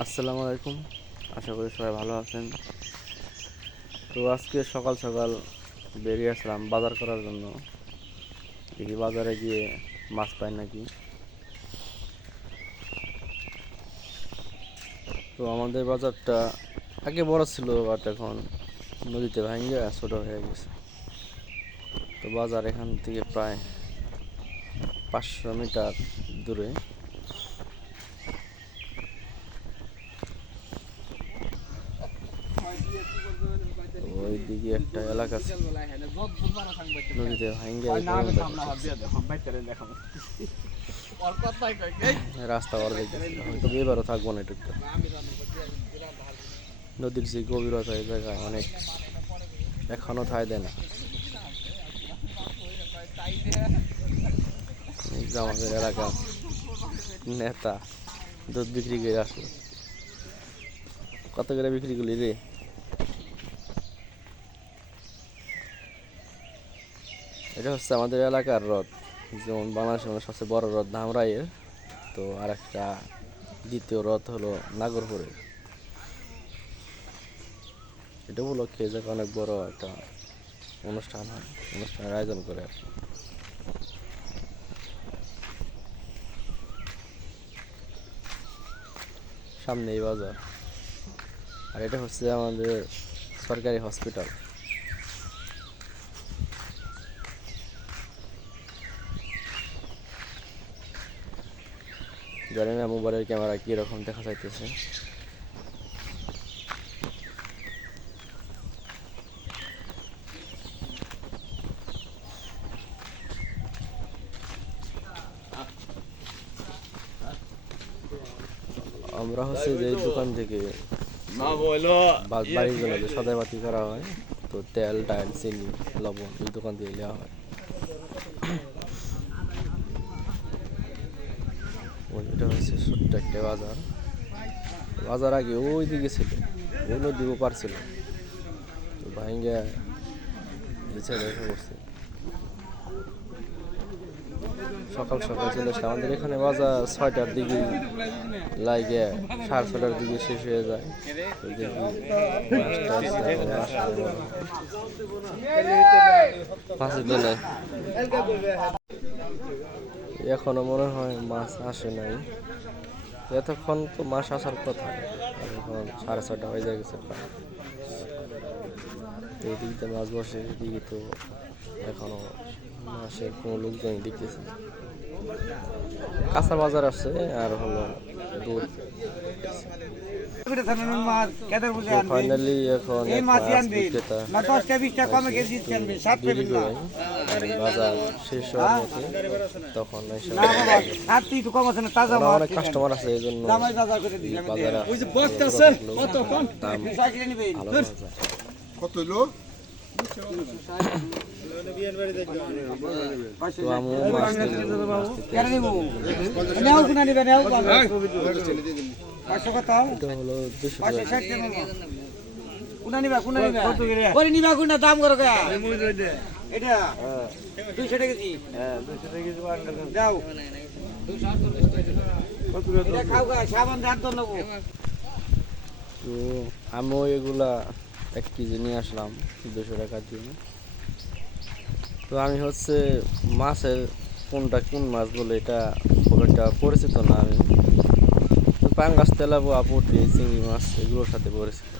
আসসালামু আলাইকুম। আশা করি সবাই ভালো আছেন। তো আজকে সকাল সকাল বেরিয়ে আসলাম বাজার করার জন্য। দেখি বাজারে গিয়ে মাছ পাই নাকি। তো আমাদের বাজারটা আগে বড় ছিল, বাট এখন নদীতে ভাঙ্গে ছোট হয়ে গেছে। তো বাজার এখান থেকে প্রায় 500 মিটার দূরে। ওই দিকে একটা এলাকা ছিল, নদীতে ভাঙ্গে রাস্তা অর্ধেক গেছিল। হয়তো এবারও থাকবো না একটু। নদীর যে গভীরতা এই জায়গায় অনেক, এখনো ঠাঁই দেয় না। এই যে আমাদের এলাকা নেতা দুধ বিক্রি করে আসলো। কত করে বিক্রি করলি রে? এটা হচ্ছে আমাদের এলাকার হ্রদ, যেমন বাংলাদেশের সবচেয়ে বড় হ্রদ ধামরাইয়ের। তো আর একটা দ্বিতীয় হ্রদ হলো নাগরপুরের। এটা উপলক্ষে যে অনেক বড় একটা অনুষ্ঠান হয়, অনুষ্ঠানের আয়োজন করে আর কি। সামনে এই বাজার, আর এটা হচ্ছে আমাদের সরকারি হসপিটাল। জানি না মোবাইলের ক্যামেরা কীরকম দেখা যাইতেছে। আমরা হচ্ছে যে দোকান থেকে বাড়ির জন্য যে সদাই বাতি করা হয়, তো তেল ডাল চিনি লবণ এই দোকান থেকে নেওয়া হয়। এটা হচ্ছে ছোট্ট একটা বাজার। বাজার আগে ওই দিকে ছিল, ওই নদী ওপার ছিল, তো ভাইঙ্গা নিচে রেখে পড়ছে। সকাল সকাল চলে আসে আমাদের এখানে বাজার 6টার দিকে লাগে, 6:30টার দিকে শেষ হয়ে যায়। তো দেখি মাছের দিনে এখনো মনে হয় মাছ আসে নাই। এতক্ষণ তো মাছ আসার কথা, এখন 6:30 হয়ে যায় গেছে প্রায়। তো এদিকে মাছ বসে, এদিকে তো এখনো মাছের কোনো লোকজনই দেখতেছে। কাঁচা বাজার আছে আর হলো দুধ। ফাইনালি এখন বাজার শেষ হওয়ার মতো, তখন অনেক কাস্টমার আছে, এই জন্য বাজারে দাম করো এটা 200 টাকা কেজি। যাও খাও গা, সাবান রাত নেবো। তো আমিও এগুলা 1 কেজি নিয়ে আসলাম 200 টাকা দিয়ে। তো আমি হচ্ছে মাছের কোনটা কোন মাছ বলে এটা খুব একটা পরিচিত না আমি। তো পাঙ্গাস, তেলাপোয়া, পুঁটি, চিংড়ি মাছ এগুলোর সাথে পরিচিত।